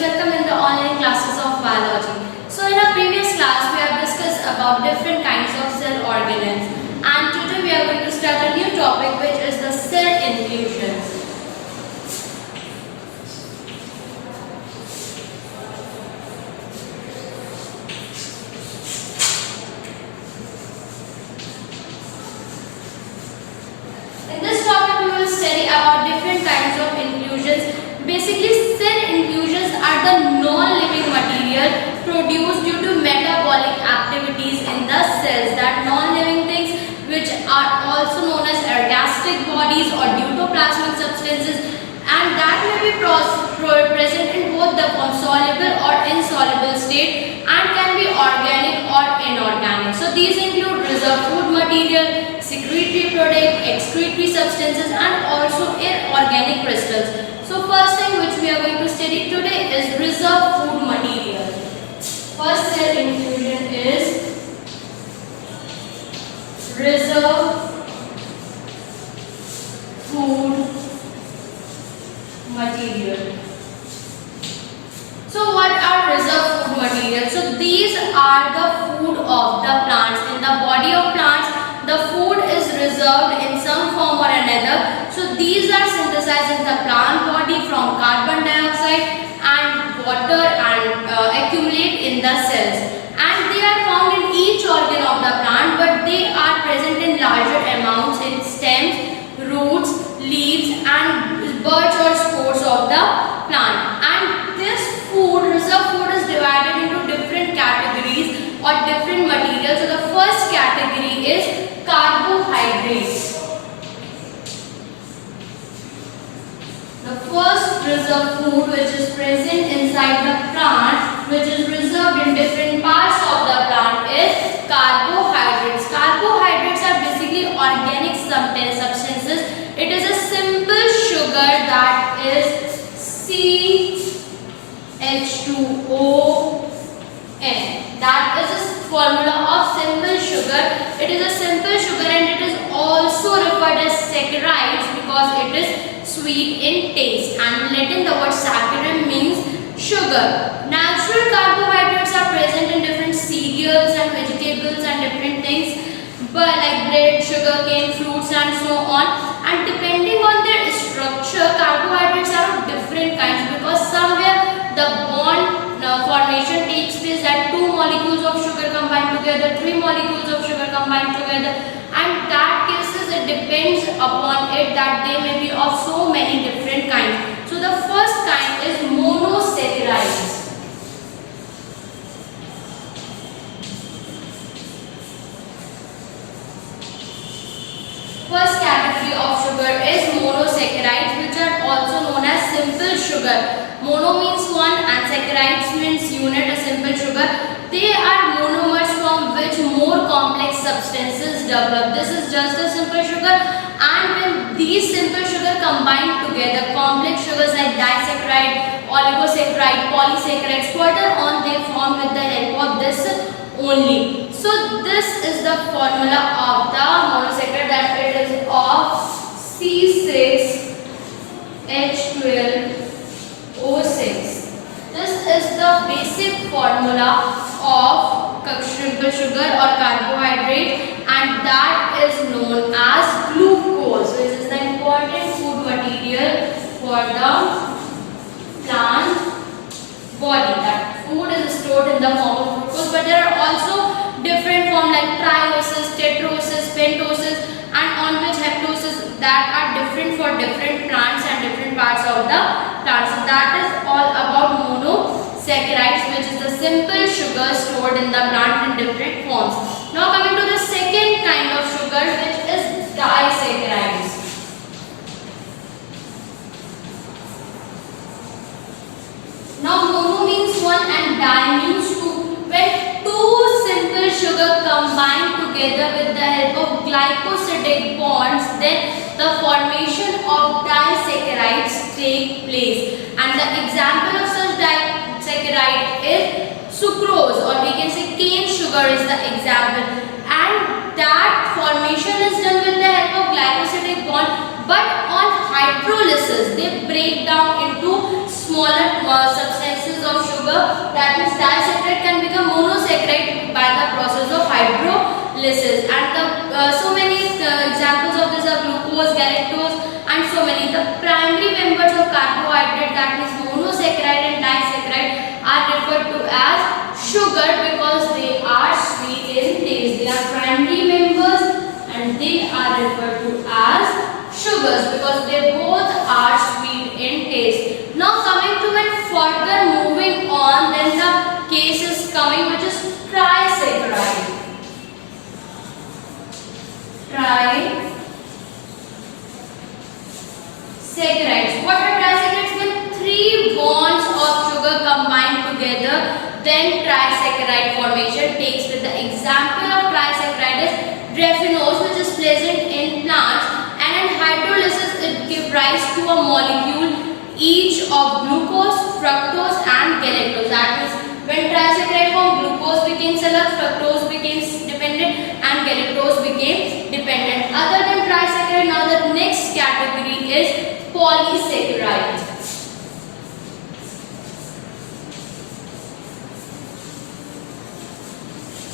welcome in the online classes of biology. So in our previous class we have discussed about different kinds of cell organelles, and today we are going to start a new topic which is the cell inclusions. In this topic we will study about different kinds of inclusions. Basically, cell inclusions are the non-living material produced due to metabolic activities in the cells, that non-living things which are also known as ergastic bodies or deutoplasmic substances, and that may be present in both the soluble or insoluble state and can be organic or inorganic. So these include reserved food material, secretory product, excretory substances, and also inorganic crystals. So first thing which we are going to study today is reserved food material. First cell inclusion is reserved food material. So what are reserved food materials? So these are the food of the plants. In the body of plants, the food is reserved in some form or another. So these are synthesized in the plant body from carbon dioxide and water and accumulate in the cells. And they are found in each organ of the plant, but they are present in larger amounts in stems, roots, leaves, and buds or spores of the plant. And this food, reserved food, is divided into different categories or different materials. So the first category is carbohydrates. The first reserved food which is present inside the plant, which is reserved in different parts of the plant, is carbohydrates. Carbohydrates are basically organic substances. It is a simple sugar that is CH2ON. That is a formula of simple sugar. It is a simple sugar and it is also referred as saccharides because it is sweet in taste, and Latin the word saccharine means sugar. Natural carbohydrates are present in different cereals and vegetables and different things, but like bread, sugar cane, fruits and so on. And depending on their structure, carbohydrates are of different kinds, because somewhere the bond formation takes place that 2 molecules of sugar combined together, 3 molecules of sugar combined together, and that cases it depends upon it that they may be of so many different kinds. So the first kind is monosaccharides. First category of sugar is monosaccharides, which are also known as simple sugar. Mono means one and saccharides means unit, a simple sugar. They are monomers from which more complex substances develop. This is just a simple sugar, and when these simple sugar combine together, complex sugars like disaccharide, oligosaccharide, polysaccharides, further on they form with the help of this only. So this is the formula of the monosaccharide, that it is of C6H12O6. This is the basic formula of simple sugar or carbohydrate, and that is known as glucose, which is the important food material for the plant body. That food is stored in the form of glucose, but there are also different forms like triosis, tetrosis, pentosis, and on which haptosis, that are different for different plants and different parts of the plant. So that is all about monosaccharides, which is the simple sugar stored in the plant in different forms. Now coming to the second kind of sugar, which is disaccharides. Now mono means one and di means two. When two simple sugar combine together with the help of glycosidic bonds, then the formation of disaccharides take place. And the example of such disaccharide is sucrose, or we can say cane sugar is the example. And that formation is done with the help of glycosidic bond, but on hydrolysis they break down into smaller substances that means disaccharide can become monosaccharide by the process of hydrolysis. And so many examples of this are glucose, galactose, and so many. The primary members of carbohydrate, that means monosaccharide and disaccharide, are referred to as sugar because they are sweet in taste. They are primary members and they are referred to as sugars because they both are sweet in taste. Now coming to it further, moving on, then the case is coming which is trisaccharide. Trisaccharides. What are trisaccharides? When three bonds of sugar combine together, then trisaccharide formation takes place. The example of trisaccharide is raffinose, which is present in plants, and in hydrolysis it gives rise to a molecule each of glucose, fructose and galactose. That means when trisaccharide formed, glucose became select, fructose became dependent and galactose became dependent. Other than trisaccharide, now the next category is polysaccharide.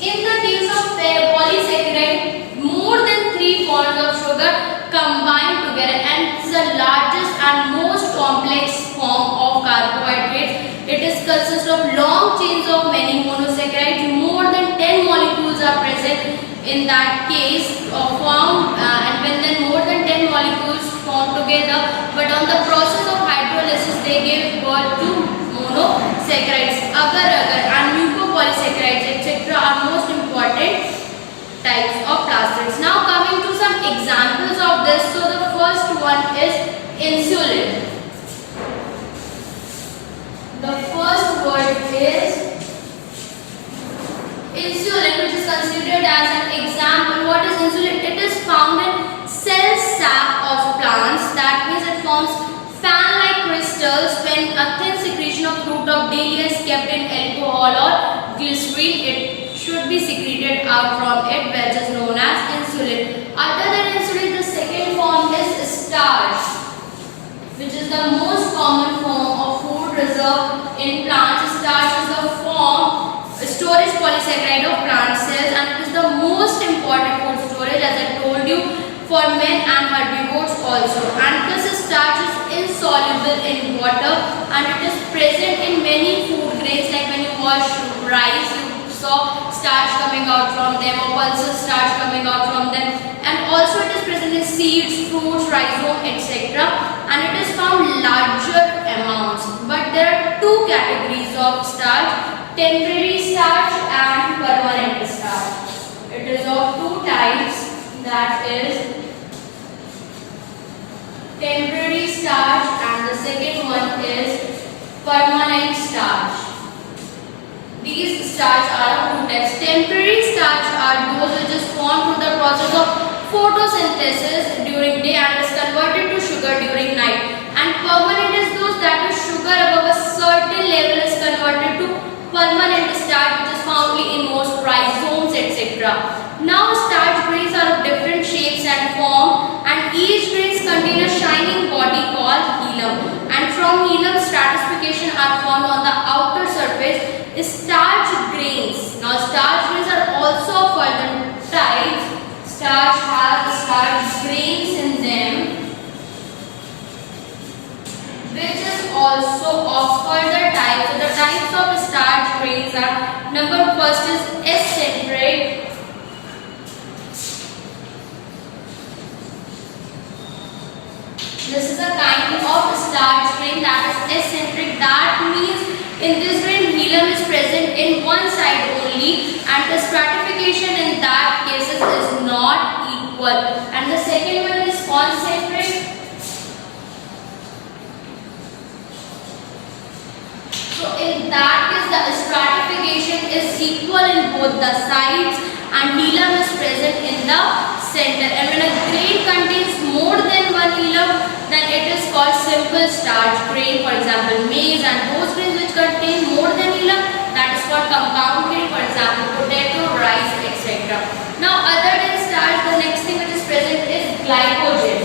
In the case of polysaccharide, more than 3 bonds of sugar combine together, and it's the largest and most complex form of carbohydrates. It is consists of long chains of many monosaccharides. More than 10 molecules are present in that case and when then more than 10 molecules form together, but on the process of hydrolysis they give birth to monosaccharides. Agar and mucopolysaccharides etc. are most important types of plastids. Now coming to some examples of this. So the first one is insulin. The first word is insulin, which is considered as an example. What is insulin? It is found in cell sap of plants. That means it forms fan-like crystals when a thin secretion of fruit of dahlia is kept in alcohol or glycerin. It should be secreted out from it, which is known as insulin. Other than insulin, the second form is starch, which is the most common form of food reserve in plants. Starch is the storage polysaccharide of plant cells, and it is the most important food storage, as I told you, for men and herbivores also. And this starch is insoluble in water and it is present in many food grains, like when you wash rice, you saw starch coming out from them, or pulses starch coming out from them, and also it is present in seeds, fruits, rhizome etc. and it is found larger amounts. But there are two categories of starch: temporary starch and permanent starch. It is of two types, that is temporary starch and the second one is permanent starch. These starch are of two types. Temporary starch are those which is formed through the process of photosynthesis during day and is converted to sugar during night. And permanent is those that is sugar above a certain level is converted to permanent starch, which is found in most rhizomes etc. Now starch grains are of different shapes and form, and each grains contain a shining body called hilum. And from hilum, stratification are formed on the outer surface. Starch grains. Now starch grains are also further types. Starch has starch grains in them, which is also of further types. So the types of starch grains are: number first is eccentric. This is a kind of starch grain that is eccentric. That means in this grain hilum is present in one side only, and the stratification in that cases is not equal. And the second one is concentric. So in that case the stratification is equal in both the sides and hilum is present in the center. And when a grain contains more than one hilum, then it is called simple starch grain. For example, maize, and those grains which contain more than hilum, that is called compound grain. For example, potato, rice, etc. Now other than starch, the next thing which is present is glycogen,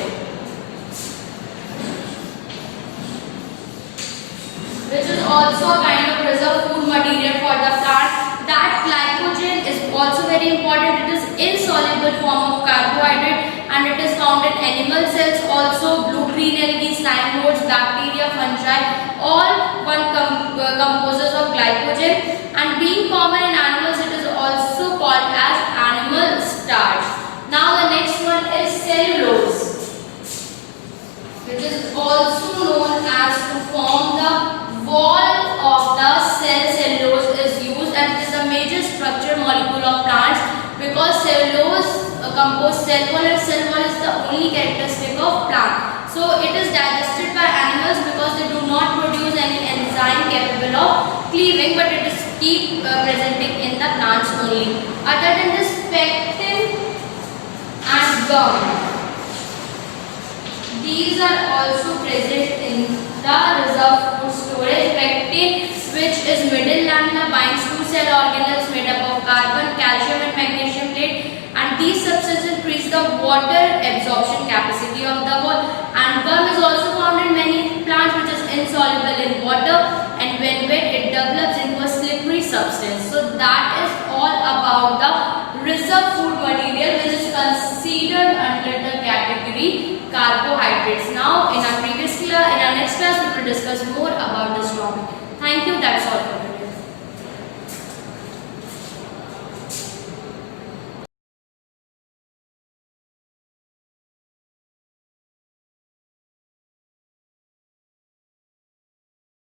which is also a kind of reserve food material for the plant. That glycogen is also very important. It is insoluble form of carbohydrate and it is found in animal cells also. Blue green algae, slime molds, bacteria, fungi, all composes of glycogen, and being common in animals it is also called as animal starch. Now the next one is cellulose, which is also known as to form the wall of the cell. Cellulose is used and it is a major structure molecule of plants because cellulose compose cell wall and cell wall is the only characteristic of plant. So it is digested by animals because they do not produce any enzyme capable of cleaving, but it is keep presenting in the plants only. Other than this, pectin and gum, these are also present in the reserve food storage. Pectin, which is middle lamina, binds two cell organelles made up of carbon, calcium and magnesium plate, and these substances increase the water absorption capacity of the wall. And gum is also found in many plants, which is insoluble in water, and when wet it develops into a slippery substance. So that is all about the reserve food material, which is considered under the category carbohydrates. Now in our next class we will discuss more about this topic. Thank you. That's all for